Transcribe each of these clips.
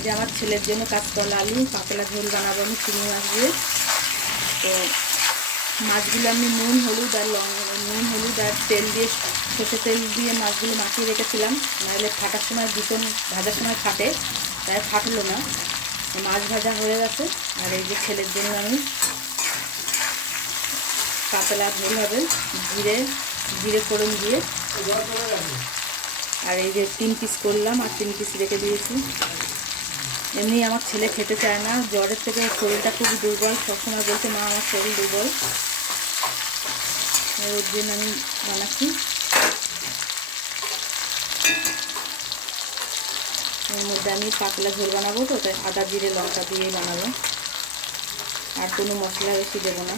এই যে আমার ছেলের জন্য কাঁচকলা আলু পাতলা ঝোল বানাবো আমি চিংড়ি মাছ দিয়ে। তো মাছগুলো আমি নুন হলুদ আর তেল দিয়ে সর্ষে তেল দিয়ে মাছগুলো মাখিয়ে রেখেছিলাম, নাহলে ফাটার সময় দুটো ভাজার সময় ফাটে, তাই ফাটলো না। মাছ ভাজা হয়ে গেছে। আর এই যে ছেলের জন্য আমি পাতলা ঝোল হবে জিরে ফোড়ন দিয়ে। আর এই যে 3 পিস করলাম আর 3 পিস রেখে দিয়েছি। এমনি আমার ছেলে খেতে চায় না, জ্বরের থেকে শরীরটা খুবই দুর্বল, সবসময় বলছে মা আমার শরীর দুর্বল, ওর জন্য আমি বানাচ্ছি। এর মধ্যে আমি পাতলা ঝোল বানাবো, তো তাই আদা জিরে লঙ্কা দিয়ে বানাবো, আর কোনো মশলা বেশি দেবো না।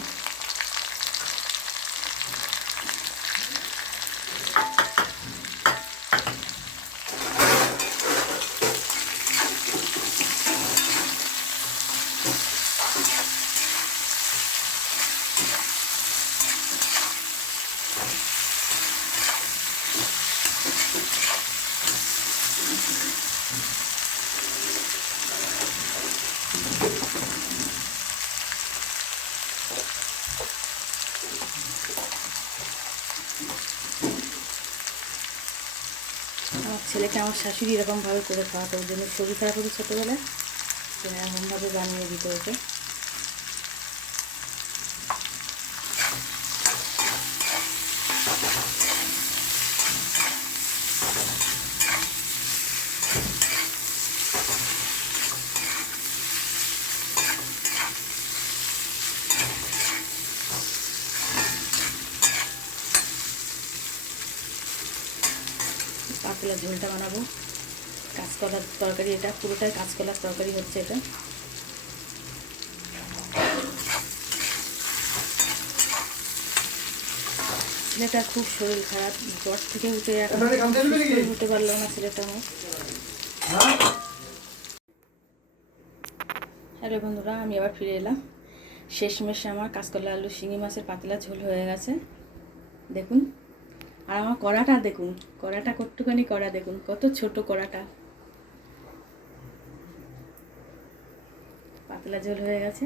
আমার ছেলেকে আমার শাশুড়ি এরকমভাবে করে খাওয়াতো, ওর জন্য শরীর খারাপ হতো ছোটোবেলায়, এরকমভাবে বানিয়ে দিত ওকে। পাতলা ঝোলটা বানাবো, কাঁচকলার তরকারি, এটা পুরোটাই কাঁচকলার তরকারি হচ্ছে এটা। ছেলেটা খুব শরীর খারাপ, জ্বর থেকে উঠে এখন উঠতে পারলো না ছেলেটা আমার। হ্যালো বন্ধুরা, আমি আবার ফিরে এলাম। শেষমেশে আমার কাঁচকলা আলু শিঙি মাছের পাতলা ঝোল হয়ে গেছে, দেখুন। আর আমার কড়াটা দেখুন, কড়াটা কতটুখানি কড়া দেখুন, কত ছোট কড়াটা। পাতলা ঝোল হয়ে গেছে।